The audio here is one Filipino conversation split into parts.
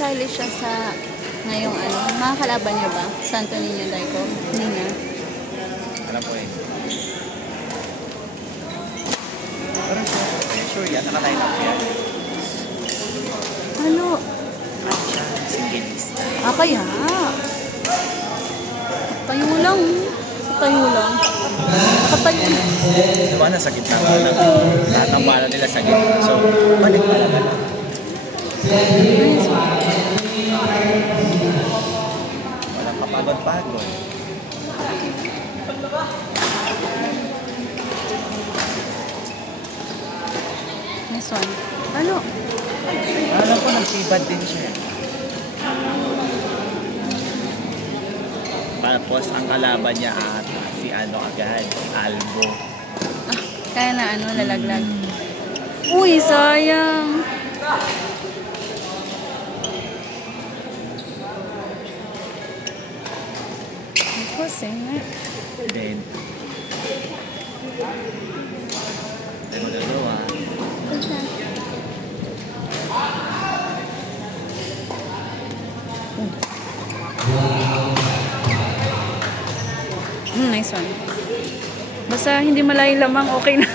Sali siya sa ngayong ano. Mga kalaban niyo ba? Santo Niño Daiko? Hindi na. Alam ko eh. Pero sure yan. Naka-line up yan. Ano? Singilista. Kaya. Tayo lang. Tayo lang. Nakatayo. Diba na sa gitna mo lang. Lahat ng bala nila sa gitna. So, balik na lang. Walang kapagod-pagod. Nice one. Ano? Alam ko, nagsibad din siya. Tapos, ang kalaban niya ata, si ano agad, si Albo. Ah, kaya na ano, lalaglag. Uy, sayang. Kasi nga. Then, ay magagawa. Nice one. Basta hindi malayo lamang, okay na.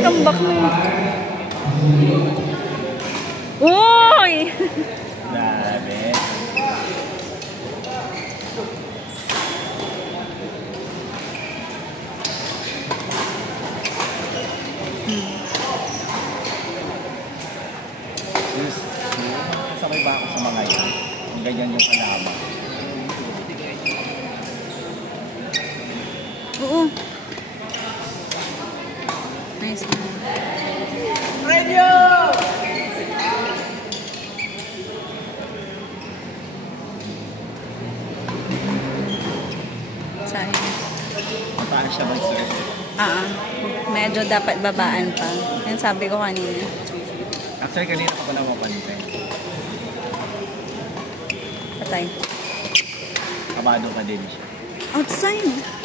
Tambak na yun. Uy! Grabe. Sabay ba ako sa mga yan? Ang ganyan yung kalaban. Oo. Nice one. Radio! Sayang. Paano siya mag-serve? Medyo dapat babaan pa. Yan sabi ko kanina. Actually, kanina pa pala mapansin. Patay. Kabado ka din siya. Outside!